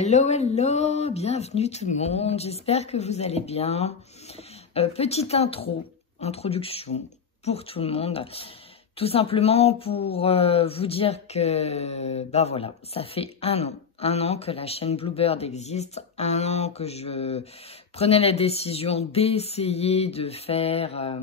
Hello, hello, bienvenue tout le monde, j'espère que vous allez bien. Petite introduction pour tout le monde, tout simplement pour vous dire que, bah voilà, ça fait un an que la chaîne Bluebird existe, un an que je prenais la décision d'essayer de faire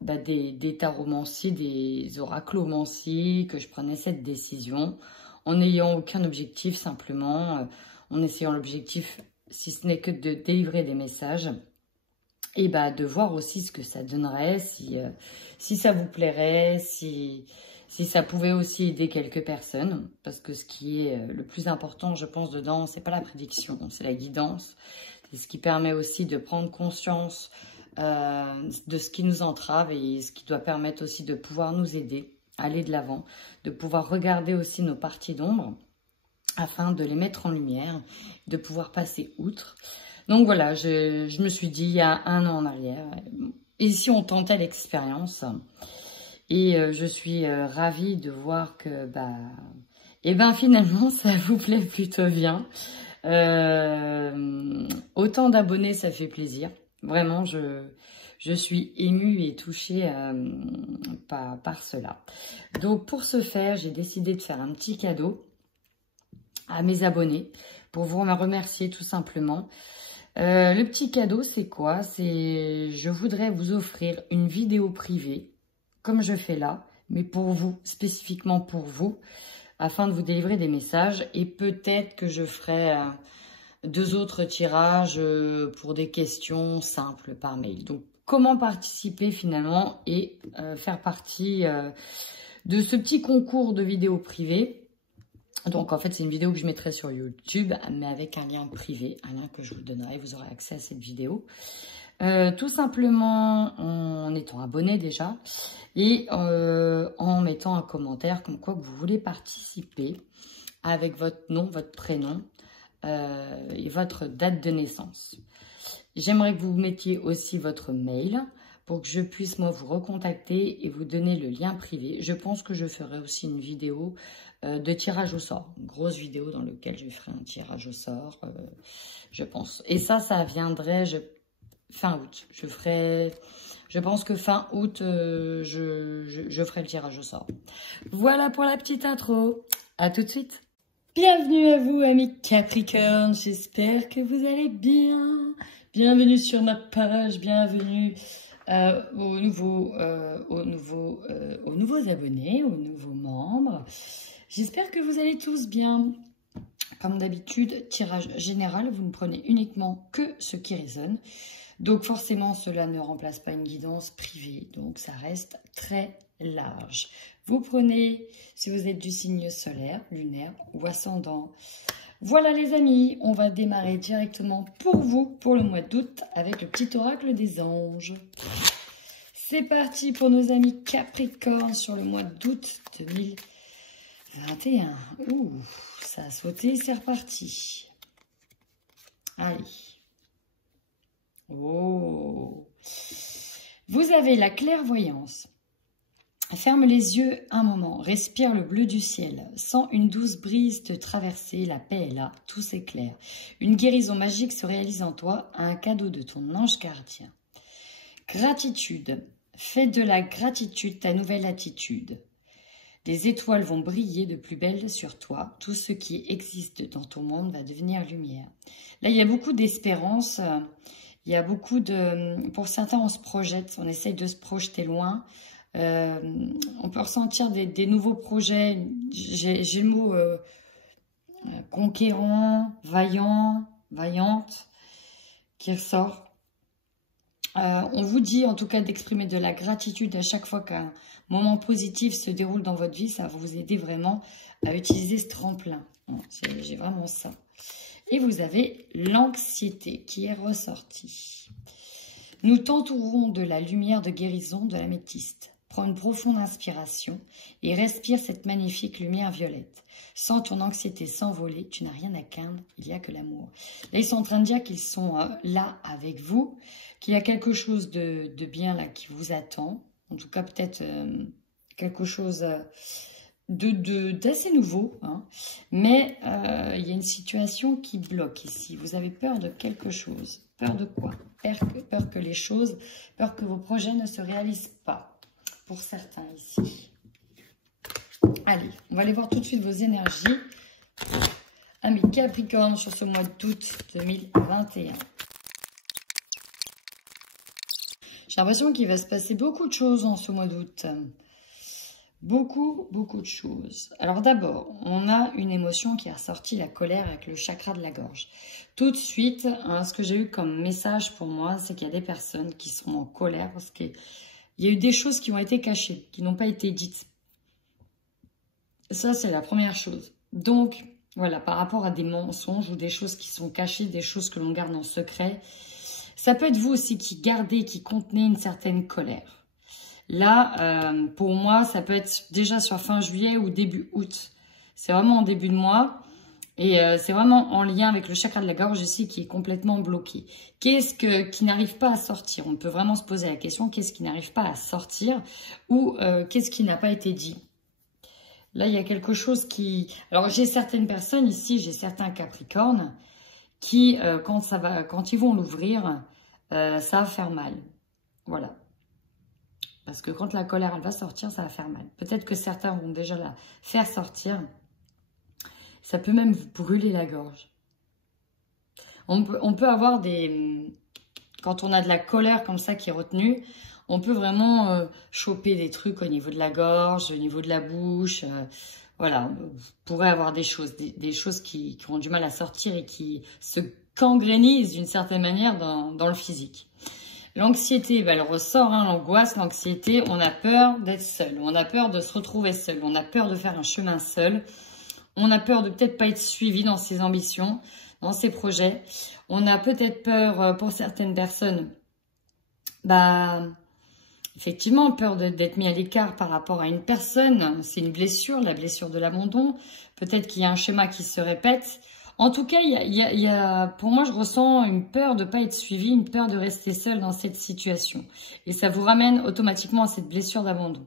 des taromancies, des oraclomancies, que je prenais cette décision. En n'ayant aucun objectif, simplement, en essayant l'objectif, si ce n'est que de délivrer des messages, et de voir aussi ce que ça donnerait, si ça vous plairait, si ça pouvait aussi aider quelques personnes, parce que ce qui est le plus important, je pense, dedans, c'est pas la prédiction, c'est la guidance, c'est ce qui permet aussi de prendre conscience de ce qui nous entrave et ce qui doit permettre aussi de pouvoir nous aider, aller de l'avant, de pouvoir regarder aussi nos parties d'ombre afin de les mettre en lumière, de pouvoir passer outre. Donc voilà, je me suis dit il y a un an en arrière, et si on tentait l'expérience, et je suis ravie de voir que finalement ça vous plaît plutôt bien. Autant d'abonnés, ça fait plaisir. Vraiment, je suis émue et touchée par cela. Donc, pour ce faire, j'ai décidé de faire un petit cadeau à mes abonnés pour vous remercier tout simplement. Le petit cadeau, c'est quoi? Je voudrais vous offrir une vidéo privée, comme je fais là, mais pour vous, spécifiquement pour vous, afin de vous délivrer des messages. Et peut-être que je ferai 2 autres tirages pour des questions simples par mail. Donc, comment participer finalement et faire partie de ce petit concours de vidéos privées. Donc, en fait, c'est une vidéo que je mettrai sur YouTube, mais avec un lien privé, un lien que je vous donnerai. Vous aurez accès à cette vidéo. Tout simplement en étant abonné déjà et en mettant un commentaire comme quoi que vous voulez participer avec votre nom, votre prénom et votre date de naissance. J'aimerais que vous mettiez aussi votre mail pour que je puisse moi vous recontacter et vous donner le lien privé. Je pense que je ferai aussi une vidéo de tirage au sort, une grosse vidéo dans laquelle je ferai un tirage au sort, je pense. Et ça viendrait fin août. Je pense que fin août, je ferai le tirage au sort. Voilà pour la petite intro. À tout de suite. Bienvenue à vous, amis Capricorne. J'espère que vous allez bien. Bienvenue sur ma page. Bienvenue aux nouveaux abonnés, aux nouveaux membres. J'espère que vous allez tous bien. Comme d'habitude, tirage général, vous ne prenez uniquement que ce qui résonne. Donc forcément, cela ne remplace pas une guidance privée. Donc ça reste très large. Vous prenez, si vous êtes du signe solaire, lunaire ou ascendant. Voilà les amis, on va démarrer directement pour vous, pour le mois d'août, avec le petit oracle des anges. C'est parti pour nos amis Capricorne sur le mois d'août 2021. Ouh, ça a sauté, c'est reparti. Allez. Oh. Vous avez la clairvoyance. Ferme les yeux un moment, respire le bleu du ciel. Sens une douce brise te traverser, la paix est là, tout s'éclaire. Une guérison magique se réalise en toi, un cadeau de ton ange gardien. Gratitude. Fais de la gratitude ta nouvelle attitude. Des étoiles vont briller de plus belle sur toi. Tout ce qui existe dans ton monde va devenir lumière. Là, il y a beaucoup d'espérance. Il y a beaucoup de... Pour certains, on se projette, on essaye de se projeter loin. On peut ressentir des nouveaux projets. J'ai le mot conquérant, vaillant, vaillante qui ressort. On vous dit en tout cas d'exprimer de la gratitude à chaque fois qu'un moment positif se déroule dans votre vie. Ça va vous aider vraiment à utiliser ce tremplin. J'ai vraiment ça. Et vous avez l'anxiété qui est ressortie. Nous t'entourons de la lumière de guérison de l'améthyste. Prends une profonde inspiration et respire cette magnifique lumière violette. Sens ton anxiété s'envoler, tu n'as rien à craindre, il n'y a que l'amour. Là, ils sont en train de dire qu'ils sont là avec vous, qu'il y a quelque chose de bien là qui vous attend. En tout cas, peut-être quelque chose d'assez nouveau, hein. Mais il y a une situation qui bloque ici. Vous avez peur de quelque chose. Peur de quoi? Peur que vos projets ne se réalisent pas, pour certains ici. Allez, on va aller voir tout de suite vos énergies. Amis Capricorne sur ce mois d'août 2021. J'ai l'impression qu'il va se passer beaucoup de choses en ce mois d'août. Beaucoup de choses. Alors d'abord, on a une émotion qui a ressorti, la colère avec le chakra de la gorge. Tout de suite, hein, ce que j'ai eu comme message pour moi, c'est qu'il y a des personnes qui sont en colère parce qu'il y a eu des choses qui ont été cachées, qui n'ont pas été dites. Ça, c'est la première chose. Donc, voilà, par rapport à des mensonges ou des choses qui sont cachées, des choses que l'on garde en secret, ça peut être vous aussi qui gardez, qui contenez une certaine colère. Là, pour moi, ça peut être déjà sur fin juillet ou début août. C'est vraiment en début de mois. Et c'est vraiment en lien avec le chakra de la gorge ici qui est complètement bloqué. Qu'est-ce qui n'arrive pas à sortir? On peut vraiment se poser la question, qu'est-ce qui n'arrive pas à sortir? Ou qu'est-ce qui n'a pas été dit? Là, il y a quelque chose qui... Alors, j'ai certaines personnes ici, j'ai certains Capricornes qui, quand ils vont l'ouvrir, ça va faire mal. Voilà. Parce que quand la colère, elle va sortir, ça va faire mal. Peut-être que certains vont déjà la faire sortir. Ça peut même vous brûler la gorge. On peut avoir des... Quand on a de la colère comme ça qui est retenue, on peut vraiment choper des trucs au niveau de la gorge, au niveau de la bouche. Voilà, vous pourrez avoir des choses qui ont du mal à sortir et qui se gangrénisent d'une certaine manière dans le physique. L'anxiété, elle ressort, hein, l'angoisse, l'anxiété, on a peur d'être seul, on a peur de se retrouver seul, on a peur de faire un chemin seul, on a peur de peut-être pas être suivi dans ses ambitions, dans ses projets, on a peut-être peur pour certaines personnes, effectivement, peur d'être mis à l'écart par rapport à une personne, c'est une blessure, la blessure de l'abandon, peut-être qu'il y a un schéma qui se répète. En tout cas, pour moi, je ressens une peur de ne pas être suivi, une peur de rester seul dans cette situation. Et ça vous ramène automatiquement à cette blessure d'abandon.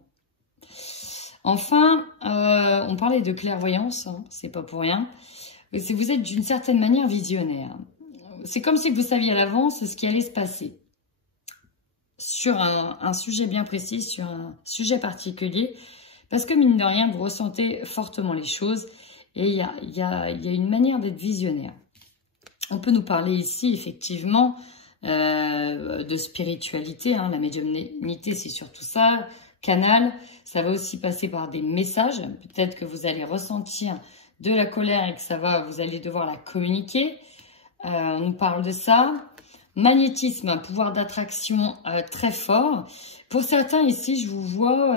Enfin, on parlait de clairvoyance, hein, c'est pas pour rien. Si vous êtes d'une certaine manière visionnaire, c'est comme si vous saviez à l'avance ce qui allait se passer. Sur un sujet bien précis, sur un sujet particulier. Parce que mine de rien, vous ressentez fortement les choses. Et il y a une manière d'être visionnaire. On peut nous parler ici, effectivement, de spiritualité. Hein. La médiumnité, c'est surtout ça. Canal, ça va aussi passer par des messages. Peut-être que vous allez ressentir de la colère et que vous allez devoir la communiquer. On nous parle de ça. Magnétisme, un pouvoir d'attraction très fort. Pour certains, ici, je vous vois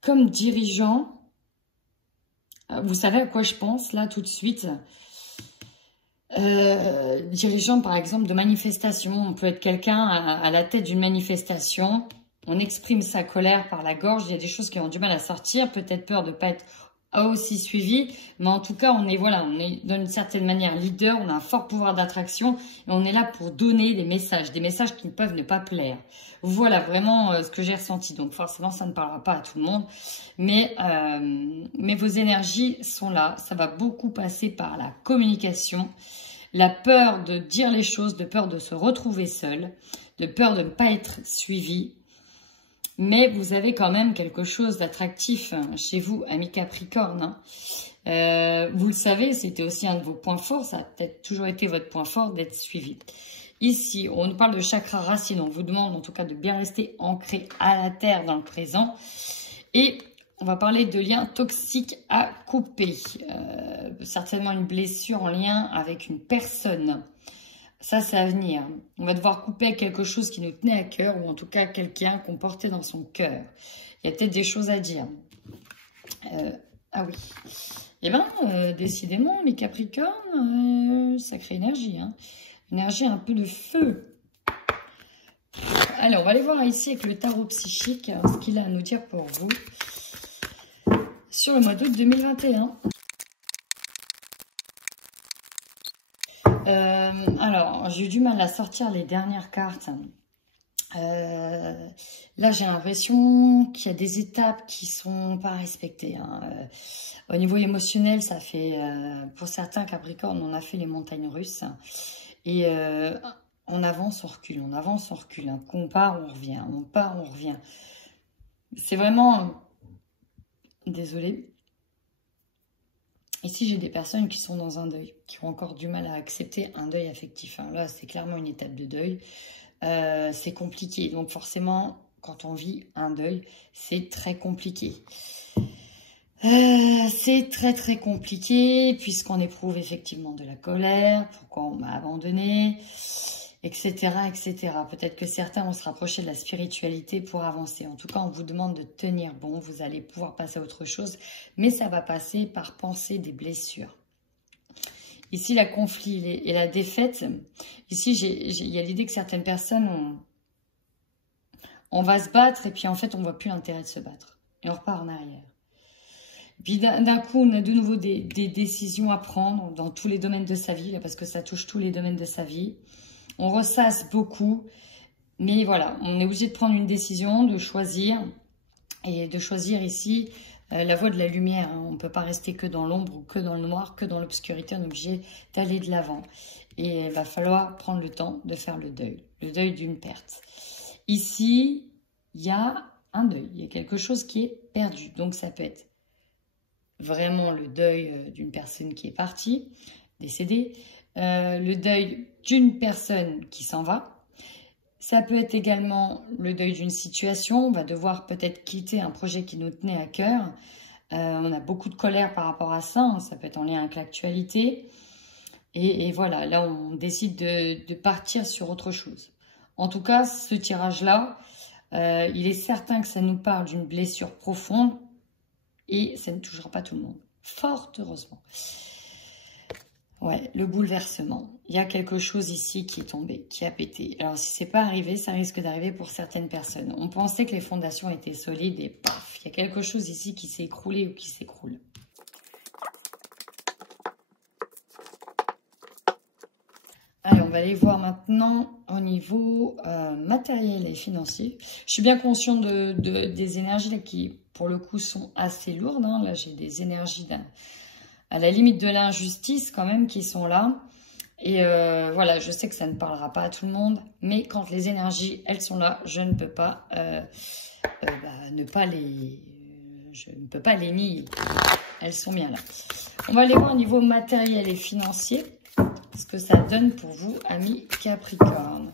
comme dirigeant. Vous savez à quoi je pense, là, tout de suite? Dirigeant, par exemple, de manifestation. On peut être quelqu'un à la tête d'une manifestation. On exprime sa colère par la gorge. Il y a des choses qui ont du mal à sortir. Peut-être peur de ne pas être aussi suivi. Mais en tout cas, on est d'une certaine manière leader. On a un fort pouvoir d'attraction. Et on est là pour donner des messages qui peuvent ne pas plaire. Voilà vraiment ce que j'ai ressenti. Donc forcément, ça ne parlera pas à tout le monde. Mais vos énergies sont là. Ça va beaucoup passer par la communication. La peur de dire les choses, de peur de se retrouver seul, de peur de ne pas être suivi. Mais vous avez quand même quelque chose d'attractif chez vous, amis Capricorne. Hein. Vous le savez, c'était aussi un de vos points forts. Ça a peut-être toujours été votre point fort d'être suivi. Ici, on nous parle de chakra racine. On vous demande en tout cas de bien rester ancré à la terre dans le présent. Et on va parler de liens toxiques à couper. Certainement une blessure en lien avec une personne. Ça, c'est à venir. On va devoir couper quelque chose qui nous tenait à cœur, ou en tout cas quelqu'un qu'on portait dans son cœur. Il y a peut-être des choses à dire. Ah oui. Eh bien, décidément, les Capricornes, sacrée énergie. Hein. Énergie un peu de feu. Allez, on va aller voir ici avec le tarot psychique, ce qu'il a à nous dire pour vous sur le mois d'août 2021. Alors, j'ai eu du mal à sortir les dernières cartes. Là, j'ai l'impression qu'il y a des étapes qui sont pas respectées, hein. Au niveau émotionnel, ça fait, pour certains Capricornes, on a fait les montagnes russes. Et on avance, on recule, on avance, on recule. Hein. On part, on revient, on part, on revient. C'est vraiment... Désolée. Ici, j'ai des personnes qui sont dans un deuil, qui ont encore du mal à accepter un deuil affectif. Hein. Là, c'est clairement une étape de deuil. C'est compliqué. Donc, forcément, quand on vit un deuil, c'est très compliqué. C'est très, très compliqué, puisqu'on éprouve effectivement de la colère. Pourquoi on m'a abandonné, etc., etc. Peut-être que certains vont se rapprocher de la spiritualité pour avancer. En tout cas, on vous demande de tenir bon. Vous allez pouvoir passer à autre chose, mais ça va passer par penser des blessures. Ici, la conflit et la défaite. Ici, il y a l'idée que certaines personnes, on va se battre et puis en fait, on ne voit plus l'intérêt de se battre. Et on repart en arrière. Et puis d'un coup, on a de nouveau des décisions à prendre dans tous les domaines de sa vie, là, parce que ça touche tous les domaines de sa vie. On ressasse beaucoup, mais voilà, on est obligé de prendre une décision, de choisir, et de choisir ici la voie de la lumière. Hein. On ne peut pas rester que dans l'ombre ou que dans le noir, que dans l'obscurité, on est obligé d'aller de l'avant. Et il va falloir prendre le temps de faire le deuil d'une perte. Ici, il y a un deuil, il y a quelque chose qui est perdu. Donc ça peut être vraiment le deuil d'une personne qui est partie, décédée, le deuil d'une personne qui s'en va. Ça peut être également le deuil d'une situation. On va devoir peut-être quitter un projet qui nous tenait à cœur. On a beaucoup de colère par rapport à ça. Hein. Ça peut être en lien avec l'actualité. Et voilà, là, on décide de partir sur autre chose. En tout cas, ce tirage-là, il est certain que ça nous parle d'une blessure profonde. Et ça ne touchera pas tout le monde. Fort heureusement. Ouais, le bouleversement. Il y a quelque chose ici qui est tombé, qui a pété. Alors, si ce n'est pas arrivé, ça risque d'arriver pour certaines personnes. On pensait que les fondations étaient solides et paf, il y a quelque chose ici qui s'est écroulé ou qui s'écroule. Allez, on va aller voir maintenant au niveau matériel et financier. Je suis bien consciente des énergies là, qui, pour le coup, sont assez lourdes. Hein. Là, j'ai des énergies à la limite de l'injustice quand même qui sont là. Et voilà, je sais que ça ne parlera pas à tout le monde, mais quand les énergies, elles sont là, je ne peux pas je ne peux pas les nier. Elles sont bien là. On va aller voir au niveau matériel et financier ce que ça donne pour vous, amis Capricorne.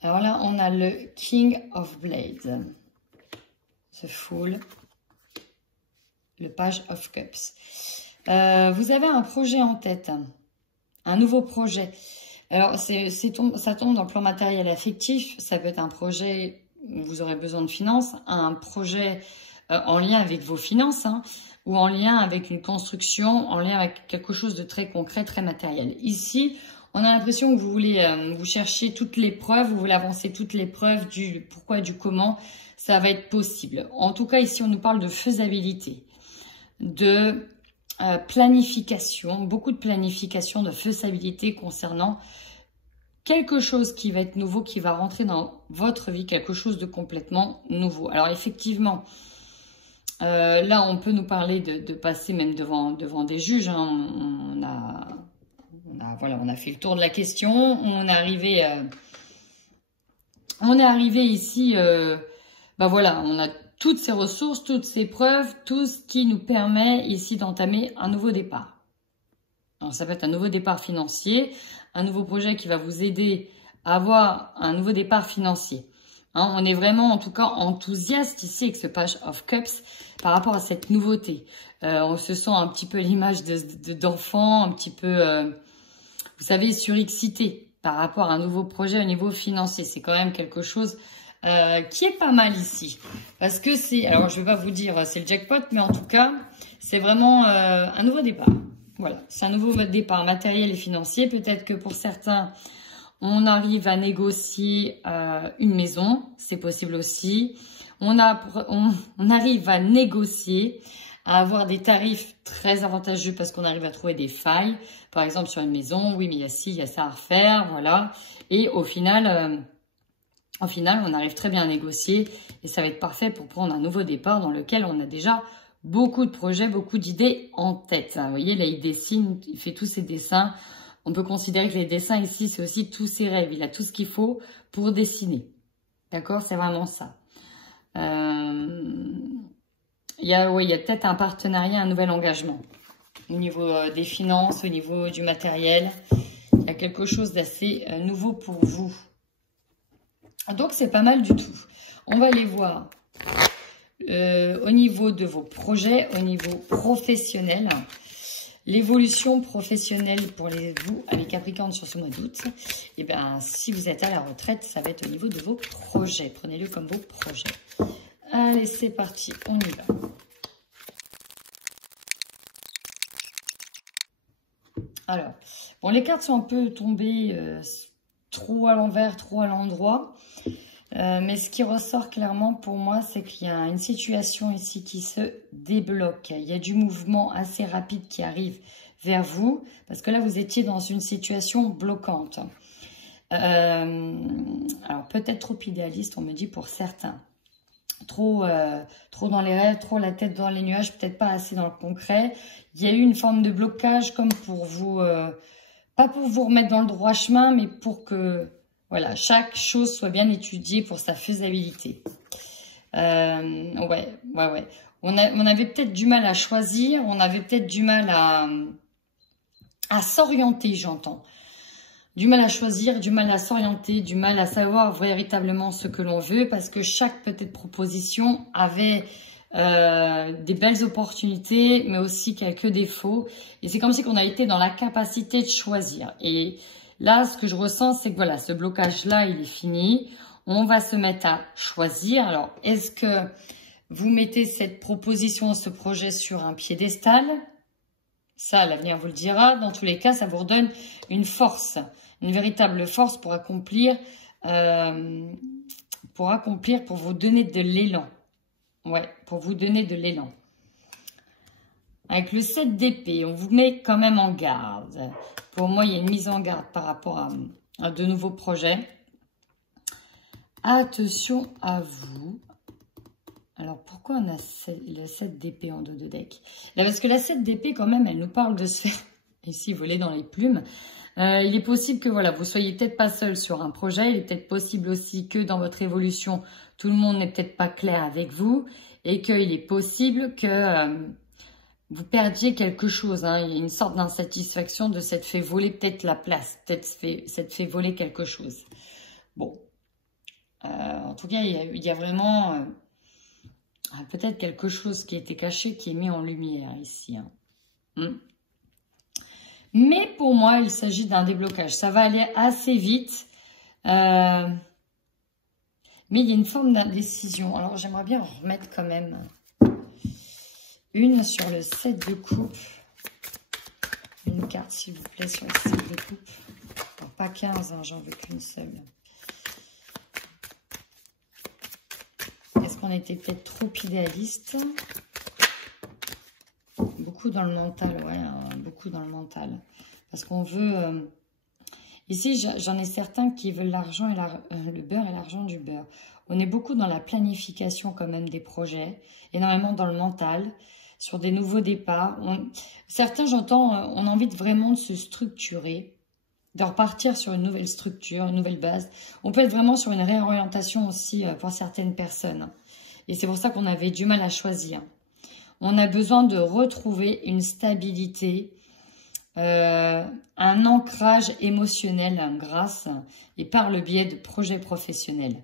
Alors là, on a le King of Blades. The Fool. Le Page of Cups. Vous avez un projet en tête. Un nouveau projet. Alors, ça tombe dans le plan matériel affectif. Ça peut être un projet où vous aurez besoin de finances. Un projet en lien avec vos finances. Hein, ou en lien avec une construction, en lien avec quelque chose de très concret, très matériel. Ici, on a l'impression que vous voulez, vous cherchez toutes les preuves, vous voulez avancer toutes les preuves du pourquoi et du comment ça va être possible. En tout cas, ici, on nous parle de faisabilité, de planification, beaucoup de planification, de faisabilité concernant quelque chose qui va être nouveau, qui va rentrer dans votre vie, quelque chose de complètement nouveau. Alors, effectivement, là, on peut nous parler de passer même devant des juges. Hein. On a fait le tour de la question. On est arrivé ici. Voilà, on a toutes ces ressources, toutes ces preuves, tout ce qui nous permet ici d'entamer un nouveau départ. Alors, ça peut être un nouveau départ financier, un nouveau projet qui va vous aider à avoir un nouveau départ financier. Hein, on est vraiment, en tout cas, enthousiaste ici avec ce Page of Cups par rapport à cette nouveauté. On se sent un petit peu l'image d'enfant, un petit peu, vous savez, surexcité par rapport à un nouveau projet au niveau financier. C'est quand même quelque chose qui est pas mal ici. Parce que c'est, alors je vais pas vous dire c'est le jackpot, mais en tout cas, c'est vraiment un nouveau départ. Voilà, c'est un nouveau départ matériel et financier. Peut-être que pour certains, on arrive à négocier une maison, c'est possible aussi. On arrive à négocier à avoir des tarifs très avantageux parce qu'on arrive à trouver des failles. Par exemple, sur une maison, oui, mais il y a ci, il y a ça à refaire, voilà. Et au final, on arrive très bien à négocier et ça va être parfait pour prendre un nouveau départ dans lequel on a déjà beaucoup de projets, beaucoup d'idées en tête. Vous voyez, là, il dessine, il fait tous ses dessins. On peut considérer que les dessins ici, c'est aussi tous ses rêves. Il a tout ce qu'il faut pour dessiner. D'accord? C'est vraiment ça. Il y a peut-être un partenariat, un nouvel engagement. Au niveau des finances, au niveau du matériel. Il y a quelque chose d'assez nouveau pour vous. Donc, c'est pas mal du tout. On va aller voir au niveau de vos projets, au niveau professionnel. L'évolution professionnelle pour vous, les Capricornes, sur ce mois d'août. Et bien, si vous êtes à la retraite, ça va être au niveau de vos projets. Prenez-le comme vos projets. Allez, c'est parti, on y va. Alors, bon, les cartes sont un peu tombées trop à l'envers, trop à l'endroit. Mais ce qui ressort clairement pour moi, c'est qu'il y a une situation ici qui se débloque. Il y a du mouvement assez rapide qui arrive vers vous. Parce que là, vous étiez dans une situation bloquante. Alors, peut-être trop idéaliste, on me dit pour certains. Trop dans les rêves, trop la tête dans les nuages, peut-être pas assez dans le concret. Il y a eu une forme de blocage comme pour vous... pas pour vous remettre dans le droit chemin, mais pour que... Voilà, chaque chose soit bien étudiée pour sa faisabilité. Ouais. On avait peut-être du mal à choisir, on avait peut-être du mal à s'orienter, j'entends. Du mal à choisir, du mal à s'orienter, du mal à savoir véritablement ce que l'on veut, parce que chaque peut-être proposition avait des belles opportunités, mais aussi quelques défauts. Et c'est comme si on a été dans la capacité de choisir. Et là, ce que je ressens, c'est que voilà, ce blocage-là, il est fini. On va se mettre à choisir. Alors, est-ce que vous mettez cette proposition, ce projet sur un piédestal? Ça, l'avenir vous le dira. Dans tous les cas, ça vous redonne une force, une véritable force pour accomplir, pour vous donner de l'élan. Ouais, pour vous donner de l'élan. Avec le 7 d'épée, on vous met quand même en garde. Pour moi, il y a une mise en garde par rapport à de nouveaux projets. Attention à vous. Alors, pourquoi on a le 7 d'épée en dos de deck? Là, parce que la 7 d'épée, quand même, elle nous parle de se faire, ici, voler dans les plumes. Il est possible que, voilà, vous soyez peut-être pas seul sur un projet. Il est peut-être possible aussi que dans votre évolution, tout le monde n'est peut-être pas clair avec vous. Et qu'il est possible que... vous perdiez quelque chose, hein. Il y a une sorte d'insatisfaction de s'être fait voler peut-être la place, peut-être s'être fait voler quelque chose. Bon, en tout cas, il y a vraiment peut-être quelque chose qui a été caché, qui est mis en lumière ici. Hein. Mais pour moi, il s'agit d'un déblocage. Ça va aller assez vite, mais il y a une forme d'indécision. Alors, j'aimerais bien en remettre quand même une sur le 7 de coupe. Une carte, s'il vous plaît, sur le 7 de coupe. Alors, pas 15, hein, j'en veux qu'une seule. Est-ce qu'on était peut-être trop idéaliste? Beaucoup dans le mental, ouais, hein, beaucoup dans le mental. Parce qu'on veut... Ici, j'en ai certains qui veulent l'argent et le beurre et l'argent du beurre. On est beaucoup dans la planification quand même des projets, énormément dans le mental, sur des nouveaux départs. Certains, j'entends, on a envie vraiment de se structurer, de repartir sur une nouvelle structure, une nouvelle base. On peut être vraiment sur une réorientation aussi pour certaines personnes. Et c'est pour ça qu'on avait du mal à choisir. On a besoin de retrouver une stabilité, un ancrage émotionnel grâce et par le biais de projets professionnels.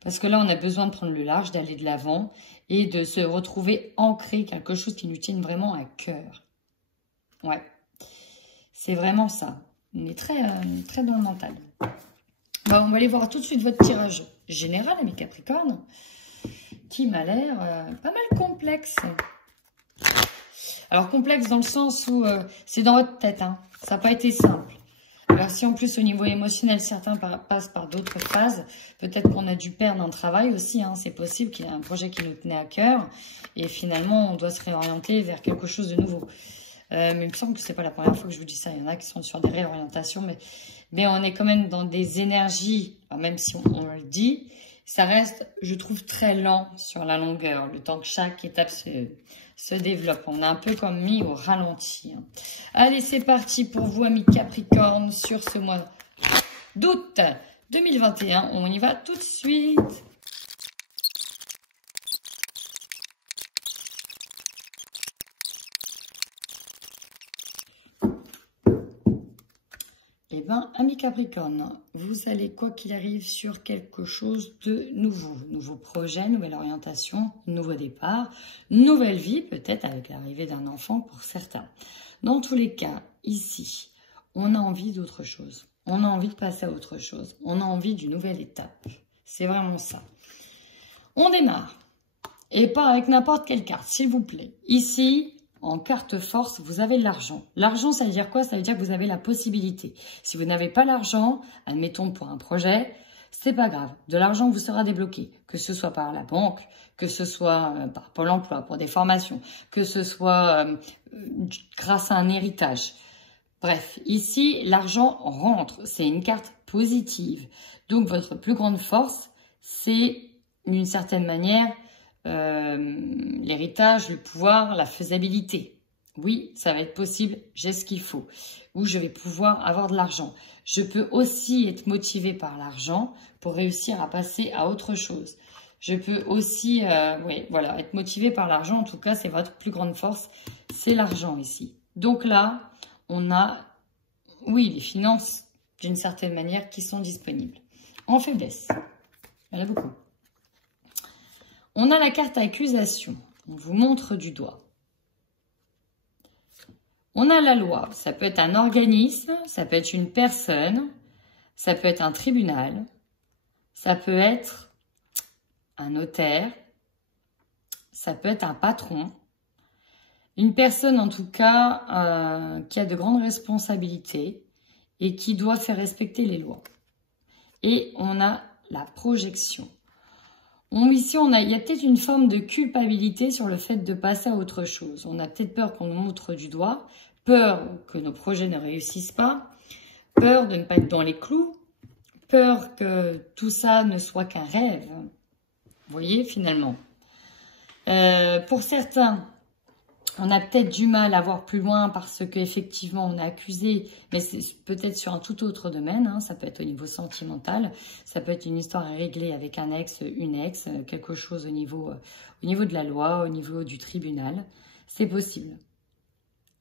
Parce que là, on a besoin de prendre le large, d'aller de l'avant et de se retrouver ancré, quelque chose qui nous tienne vraiment à cœur. Ouais, c'est vraiment ça. On est très dans le mental. Bon, on va aller voir tout de suite votre tirage général, mes Capricornes, qui m'a l'air pas mal complexe. Alors, complexe dans le sens où c'est dans votre tête, hein. Ça n'a pas été simple. Alors si en plus au niveau émotionnel, certains passent par d'autres phases, peut-être qu'on a dû perdre un travail aussi, hein, c'est possible qu'il y ait un projet qui nous tenait à cœur et finalement on doit se réorienter vers quelque chose de nouveau. Mais il me semble que c'est pas la première fois que je vous dis ça, il y en a qui sont sur des réorientations, mais on est quand même dans des énergies, même si on le dit, ça reste, je trouve, très lent sur la longueur, le temps que chaque étape se développe. On a un peu comme mis au ralenti. Hein. Allez, c'est parti pour vous, amis Capricorne, sur ce mois d'août 2021. On y va tout de suite. Eh bien, amis Capricorne, vous allez, quoi qu'il arrive, sur quelque chose de nouveau. Nouveau projet, nouvelle orientation, nouveau départ, nouvelle vie, peut-être avec l'arrivée d'un enfant pour certains. Dans tous les cas, ici, on a envie d'autre chose. On a envie de passer à autre chose. On a envie d'une nouvelle étape. C'est vraiment ça. On démarre. Et pas avec n'importe quelle carte, s'il vous plaît. Ici, en carte force, vous avez de l'argent. L'argent, ça veut dire quoi? Ça veut dire que vous avez la possibilité. Si vous n'avez pas l'argent, admettons pour un projet, c'est pas grave. De l'argent vous sera débloqué. Que ce soit par la banque, que ce soit par Pôle emploi pour des formations, que ce soit grâce à un héritage. Bref, ici, l'argent rentre. C'est une carte positive. Donc, votre plus grande force, c'est d'une certaine manière l'héritage, le pouvoir, la faisabilité. Oui, ça va être possible, j'ai ce qu'il faut. Ou je vais pouvoir avoir de l'argent. Je peux aussi être motivée par l'argent pour réussir à passer à autre chose. Je peux aussi oui, voilà, être motivée par l'argent. En tout cas, c'est votre plus grande force, c'est l'argent ici. Donc là, on a, oui, les finances d'une certaine manière qui sont disponibles. En faiblesse, il y en a beaucoup. On a la carte accusation. On vous montre du doigt. On a la loi. Ça peut être un organisme, ça peut être une personne, ça peut être un tribunal, ça peut être un notaire, ça peut être un patron. Une personne en tout cas qui a de grandes responsabilités et qui doit faire respecter les lois. Et on a la projection. Ici, il y a peut-être une forme de culpabilité sur le fait de passer à autre chose. On a peut-être peur qu'on nous montre du doigt, peur que nos projets ne réussissent pas, peur de ne pas être dans les clous, peur que tout ça ne soit qu'un rêve. Vous voyez, finalement. Pour certains, on a peut-être du mal à voir plus loin parce qu'effectivement, on a accusé, mais c'est peut-être sur un tout autre domaine. Hein, ça peut être au niveau sentimental, ça peut être une histoire à régler avec un ex, une ex, quelque chose au niveau de la loi, au niveau du tribunal. C'est possible.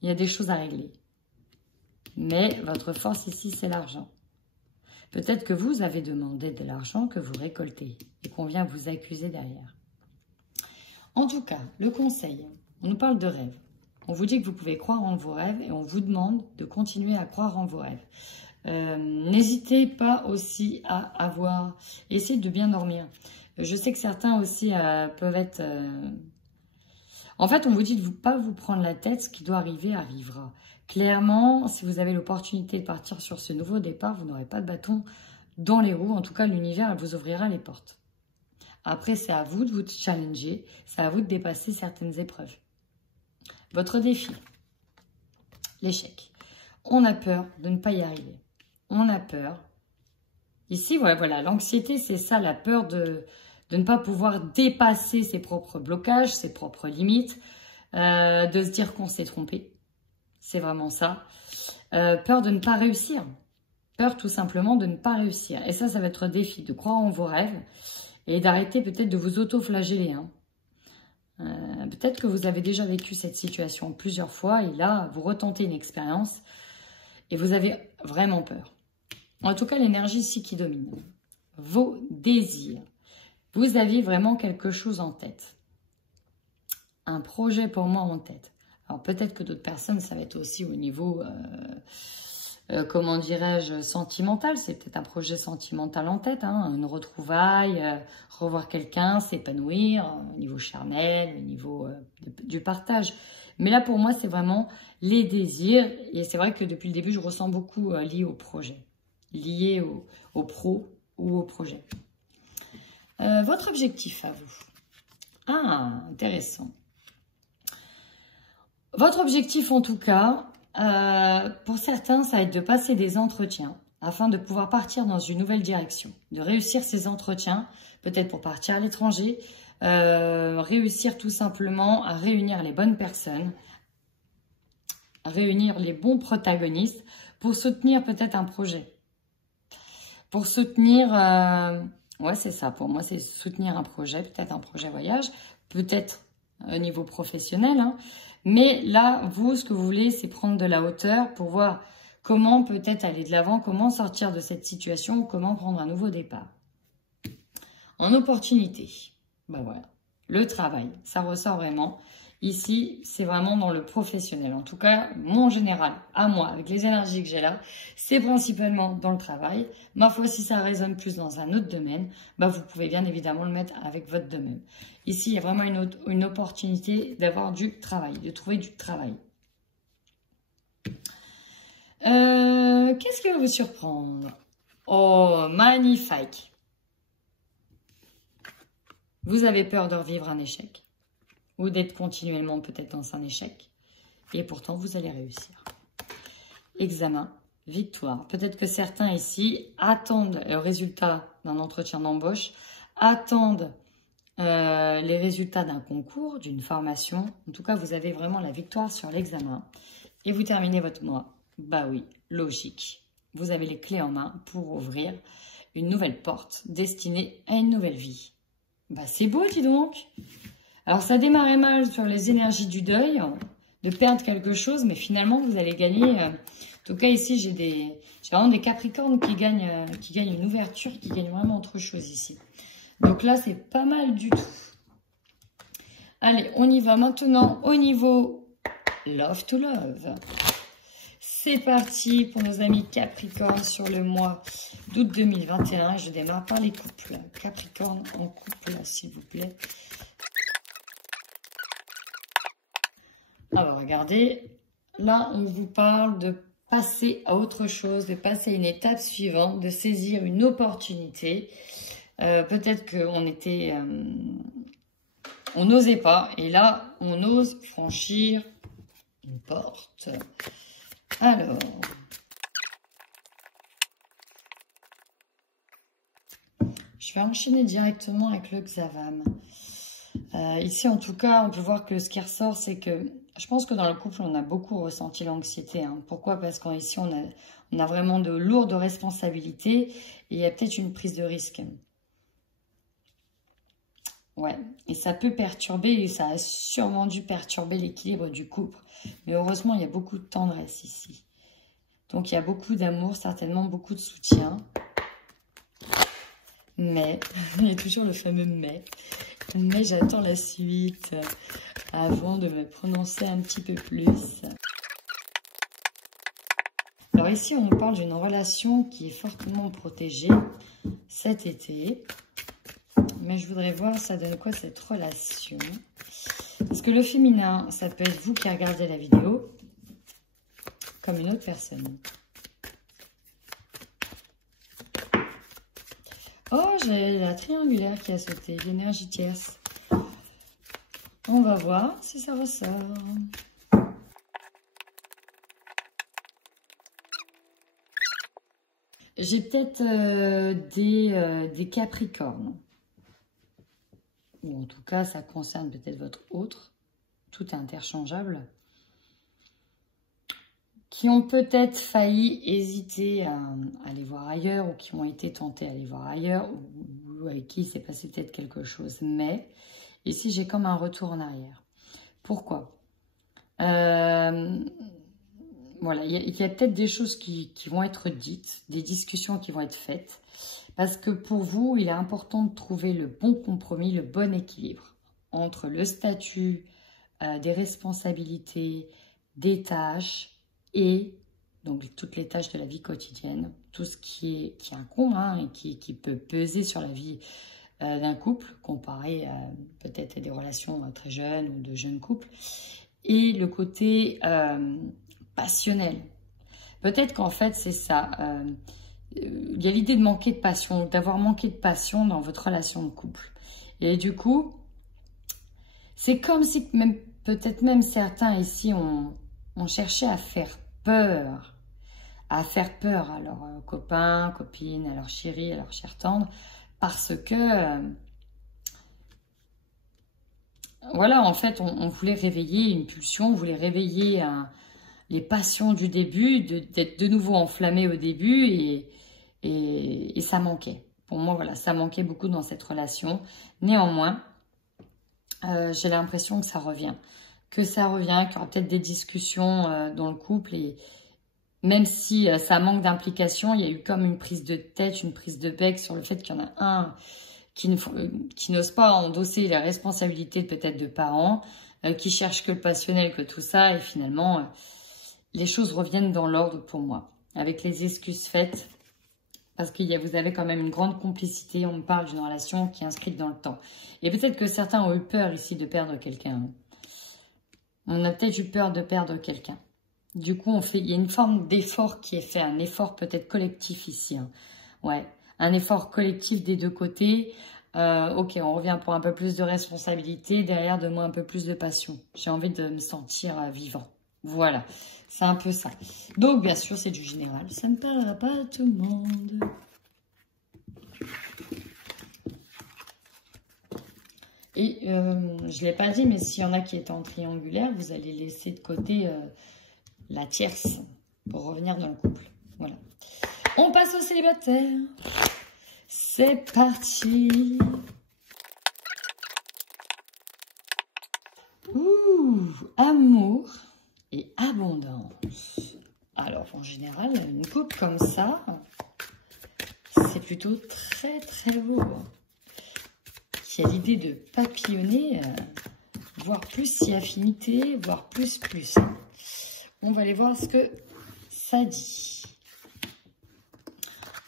Il y a des choses à régler. Mais votre force ici, c'est l'argent. Peut-être que vous avez demandé de l'argent que vous récoltez et qu'on vient vous accuser derrière. En tout cas, le conseil... On nous parle de rêves. On vous dit que vous pouvez croire en vos rêves et on vous demande de continuer à croire en vos rêves. N'hésitez pas aussi à essayez de bien dormir. Je sais que certains aussi peuvent être... En fait, on vous dit de ne pas vous prendre la tête. Ce qui doit arriver, arrivera. Clairement, si vous avez l'opportunité de partir sur ce nouveau départ, vous n'aurez pas de bâton dans les roues. En tout cas, l'univers vous ouvrira les portes. Après, c'est à vous de vous challenger. C'est à vous de dépasser certaines épreuves. Votre défi, l'échec. On a peur de ne pas y arriver. On a peur. Ici, voilà, l'anxiété, c'est ça, la peur de ne pas pouvoir dépasser ses propres blocages, ses propres limites, de se dire qu'on s'est trompé. C'est vraiment ça. Peur de ne pas réussir. Peur tout simplement de ne pas réussir. Et ça va être un défi, de croire en vos rêves et d'arrêter peut-être de vous auto-flageller, hein. Peut-être que vous avez déjà vécu cette situation plusieurs fois et là, vous retentez une expérience et vous avez vraiment peur. En tout cas, l'énergie ici qui domine. Vos désirs. Vous aviez vraiment quelque chose en tête. Un projet pour moi en tête. Alors peut-être que d'autres personnes, ça va être aussi au niveau, comment dirais-je, sentimental. C'est peut-être un projet sentimental en tête, hein, une retrouvaille, revoir quelqu'un, s'épanouir au niveau charnel, au niveau du partage. Mais là, pour moi, c'est vraiment les désirs. Et c'est vrai que depuis le début, je ressens beaucoup lié au projet, lié au pro ou au projet. Votre objectif à vous. Ah, intéressant. Votre objectif, en tout cas, pour certains, ça va être de passer des entretiens afin de pouvoir partir dans une nouvelle direction, de réussir ces entretiens, peut-être pour partir à l'étranger, réussir tout simplement à réunir les bonnes personnes, à réunir les bons protagonistes pour soutenir peut-être un projet. Pour soutenir, ouais c'est ça, pour moi c'est soutenir un projet, peut-être un projet voyage, peut-être au niveau professionnel, hein. Mais là, vous, ce que vous voulez, c'est prendre de la hauteur pour voir comment peut-être aller de l'avant, comment sortir de cette situation, comment prendre un nouveau départ. En opportunité, ben voilà, le travail, ça ressort vraiment. Ici, c'est vraiment dans le professionnel. En tout cas, mon général, à moi, avec les énergies que j'ai là, c'est principalement dans le travail. Ma foi, si ça résonne plus dans un autre domaine, bah vous pouvez bien évidemment le mettre avec votre domaine. Ici, il y a vraiment une opportunité d'avoir du travail, de trouver du travail. Qu'est-ce qui va vous surprendre? Oh, magnifique! Vous avez peur de revivre un échec ou d'être continuellement peut-être dans un échec et pourtant vous allez réussir. Examen, victoire. Peut-être que certains ici attendent le résultat d'un entretien d'embauche, attendent les résultats d'un concours, d'une formation. En tout cas, vous avez vraiment la victoire sur l'examen et vous terminez votre mois. Bah oui, logique. Vous avez les clés en main pour ouvrir une nouvelle porte destinée à une nouvelle vie. Bah c'est beau, dis donc. Alors ça démarrait mal sur les énergies du deuil, de perdre quelque chose, mais finalement vous allez gagner. En tout cas ici j'ai vraiment des Capricornes qui gagnent une ouverture, qui gagnent vraiment autre chose ici. Donc là c'est pas mal du tout. Allez, on y va maintenant au niveau Love to Love. C'est parti pour nos amis Capricorne sur le mois d'août 2021. Je démarre par les couples. Capricorne en couple, s'il vous plaît. Alors, regardez, là, on vous parle de passer à autre chose, de passer à une étape suivante, de saisir une opportunité. Peut-être qu'on était... on n'osait pas, et là, on ose franchir une porte. Alors... je vais enchaîner directement avec le Xavam. Ici, en tout cas, on peut voir que ce qui ressort, c'est que je pense que dans le couple, on a beaucoup ressenti l'anxiété. Hein. Pourquoi? Parce qu'ici, on a vraiment de lourdes responsabilités et il y a peut-être une prise de risque. Ouais, et ça peut perturber, et ça a sûrement dû perturber l'équilibre du couple. Mais heureusement, il y a beaucoup de tendresse ici. Donc, il y a beaucoup d'amour, certainement beaucoup de soutien. Mais, il y a toujours le fameux mais. Mais j'attends la suite avant de me prononcer un petit peu plus. Alors ici, on nous parle d'une relation qui est fortement protégée cet été. Mais je voudrais voir, ça donne quoi cette relation? Parce que le féminin, ça peut être vous qui regardez la vidéo, comme une autre personne. Oh, j'ai la triangulaire qui a sauté, l'énergie tierce. On va voir si ça ressort. J'ai peut-être des Capricornes. Ou en tout cas, ça concerne peut-être votre autre. Tout est interchangeable. Qui ont peut-être failli hésiter à aller voir ailleurs ou qui ont été tentés à aller voir ailleurs ou avec qui il s'est passé peut-être quelque chose. Mais ici, j'ai comme un retour en arrière. Pourquoi? Voilà, il y a peut-être des choses qui vont être dites, des discussions qui vont être faites. Parce que pour vous, il est important de trouver le bon compromis, le bon équilibre entre le statut, des responsabilités, des tâches, et donc toutes les tâches de la vie quotidienne, tout ce qui incombe hein, et qui peut peser sur la vie d'un couple, comparé peut-être à des relations très jeunes ou de jeunes couples. et le côté passionnel. Peut-être qu'en fait, c'est ça. Il y a l'idée de manquer de passion, d'avoir manqué de passion dans votre relation de couple. Et du coup, c'est comme si peut-être même certains ici ont cherché à faire peur. À faire peur à leurs copains, copines, à leurs chéris, à leurs chers tendres. Parce que, voilà, en fait, on voulait réveiller une pulsion, on voulait réveiller les passions du début, d'être de nouveau enflammé au début et ça manquait. Pour moi, voilà, ça manquait beaucoup dans cette relation. Néanmoins, j'ai l'impression que ça revient. Qu'il y aura peut-être des discussions dans le couple et même si ça manque d'implication, il y a eu comme une prise de tête, une prise de bec sur le fait qu'il y en a un qui n'ose pas endosser les responsabilités peut-être de parents, qui cherche que le passionnel, que tout ça, et finalement, les choses reviennent dans l'ordre pour moi, avec les excuses faites, parce que vous avez quand même une grande complicité, on me parle d'une relation qui est inscrite dans le temps. Et peut-être que certains ont eu peur ici de perdre quelqu'un. On a peut-être eu peur de perdre quelqu'un. Du coup, il y a une forme d'effort qui est fait, un effort peut-être collectif ici. Hein. Ouais, un effort collectif des deux côtés. Ok, on revient pour un peu plus de responsabilité, derrière de moi un peu plus de passion. J'ai envie de me sentir vivant. Voilà, c'est un peu ça. Donc, bien sûr, c'est du général. Ça ne parlera pas à tout le monde. Et je ne l'ai pas dit, mais s'il y en a qui étaient en triangulaire, vous allez laisser de côté la tierce pour revenir dans le couple. Voilà. On passe au célibataire. C'est parti. Ouh, amour et abondance. Alors, en général, une couple comme ça, c'est plutôt très, très beau. Qui a l'idée de papillonner, voire plus si affinité, voire plus. On va aller voir ce que ça dit.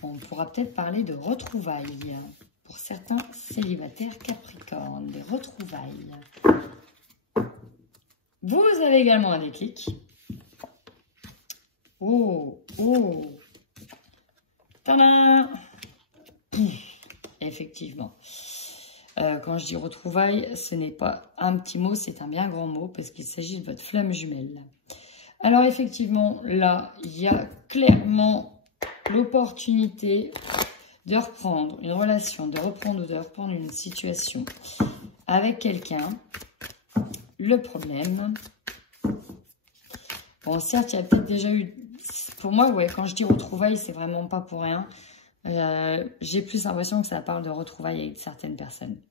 On pourra peut-être parler de retrouvailles. Pour certains célibataires capricornes, des retrouvailles. Vous avez également un déclic. Oh, oh. Tadam! Effectivement. Quand je dis retrouvailles, ce n'est pas un petit mot, c'est un bien grand mot parce qu'il s'agit de votre flamme jumelle. Alors effectivement, là, il y a clairement l'opportunité de reprendre une relation, de reprendre une situation avec quelqu'un. Le problème, bon certes, il y a peut-être déjà eu, pour moi, ouais, quand je dis retrouvailles, c'est vraiment pas pour rien. J'ai plus l'impression que ça parle de retrouvailles avec certaines personnes.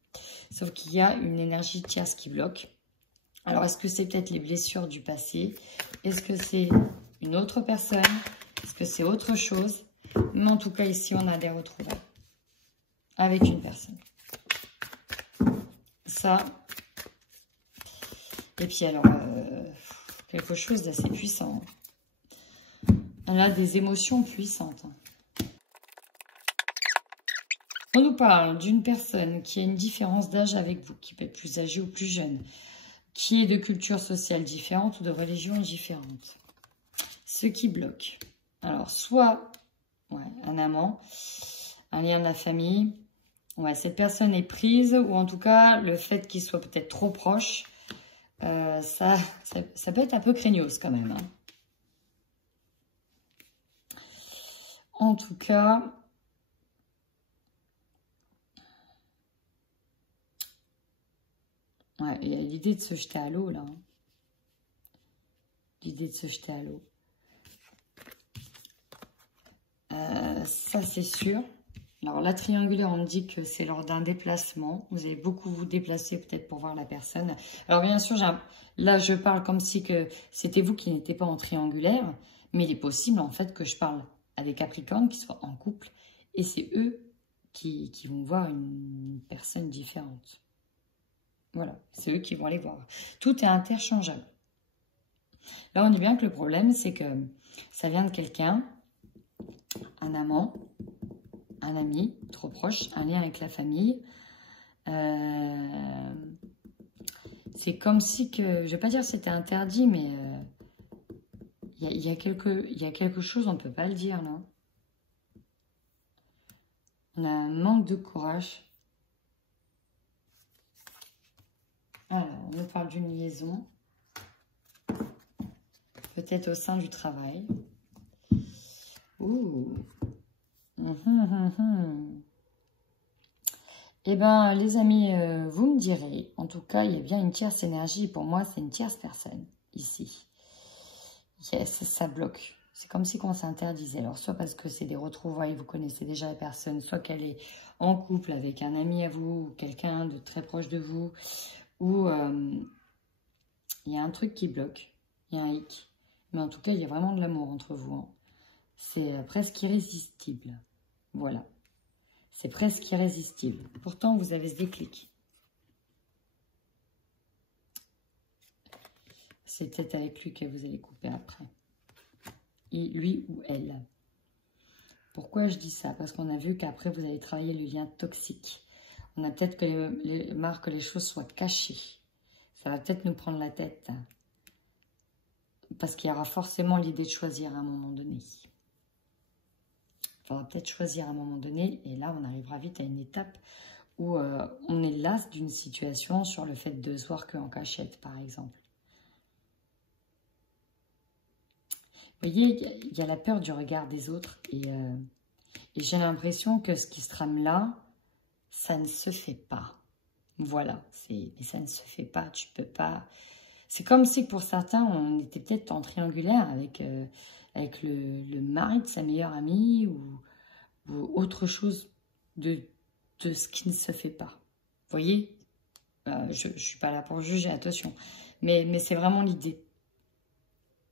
Sauf qu'il y a une énergie tierce qui bloque. Alors, est-ce que c'est peut-être les blessures du passé? Est-ce que c'est une autre personne? Est-ce que c'est autre chose? Mais en tout cas, ici, on a des retrouvailles avec une personne. Ça. Et puis alors, quelque chose d'assez puissant. Elle a des émotions puissantes. On nous parle d'une personne qui a une différence d'âge avec vous, qui peut être plus âgée ou plus jeune, qui est de culture sociale différente ou de religion différente. Ce qui bloque. Alors, soit un amant, un lien de la famille. Ouais, cette personne est prise, ou en tout cas, le fait qu'il soit peut-être trop proche, ça peut être un peu craignos quand même. Hein. En tout cas... Ouais, il y a l'idée de se jeter à l'eau, là. Hein. L'idée de se jeter à l'eau. Ça, c'est sûr. Alors, la triangulaire, on me dit que c'est lors d'un déplacement. Vous allez beaucoup vous déplacer, peut-être, pour voir la personne. Alors, bien sûr, là, je parle comme si que c'était vous qui n'étiez pas en triangulaire. Mais il est possible, en fait, que je parle à des Capricornes qui soient en couple. Et c'est eux qui vont voir une personne différente. Voilà, c'est eux qui vont aller voir. Tout est interchangeable. Là, on dit bien que le problème, c'est que ça vient de quelqu'un, un amant, un ami, trop proche, un lien avec la famille. C'est comme si que, je vais pas dire que c'était interdit, mais il y a quelque chose, on ne peut pas le dire là. On a un manque de courage. Alors, on nous parle d'une liaison. Peut-être au sein du travail. Ouh. Eh bien, les amis, vous me direz. En tout cas, il y a bien une tierce énergie. Pour moi, c'est une tierce personne, ici. Yes, ça bloque. C'est comme si on s'interdisait. Alors, soit parce que c'est des retrouvailles, vous connaissez déjà la personne, soit qu'elle est en couple avec un ami à vous, ou quelqu'un de très proche de vous, ou il y a un truc qui bloque. Il y a un hic. Mais en tout cas, il y a vraiment de l'amour entre vous. Hein. C'est presque irrésistible. Voilà. C'est presque irrésistible. Pourtant, vous avez ce déclic. C'est peut-être avec lui que vous allez couper après. Et lui ou elle. Pourquoi je dis ça? Parce qu'on a vu qu'après, vous allez travailler le lien toxique. On a peut-être marre que les choses soient cachées. Ça va peut-être nous prendre la tête. Parce qu'il y aura forcément l'idée de choisir à un moment donné. Il faudra peut-être choisir à un moment donné. Et là, on arrivera vite à une étape où on est las d'une situation sur le fait de se voir qu'en cachette, par exemple. Vous voyez, il y a la peur du regard des autres. Et j'ai l'impression que ce qui se trame là, ça ne se fait pas. Voilà. Mais ça ne se fait pas. Tu peux pas... C'est comme si pour certains, on était peut-être en triangulaire avec le mari de sa meilleure amie ou autre chose de ce qui ne se fait pas. Vous voyez, je ne suis pas là pour juger, attention. Mais c'est vraiment l'idée.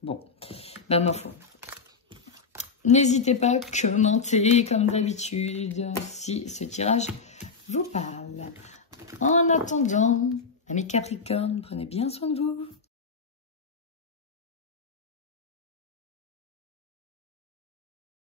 Bon, ben ma foi. N'hésitez pas à commenter comme d'habitude si ce tirage vous parle. En attendant, amis Capricorne, prenez bien soin de vous.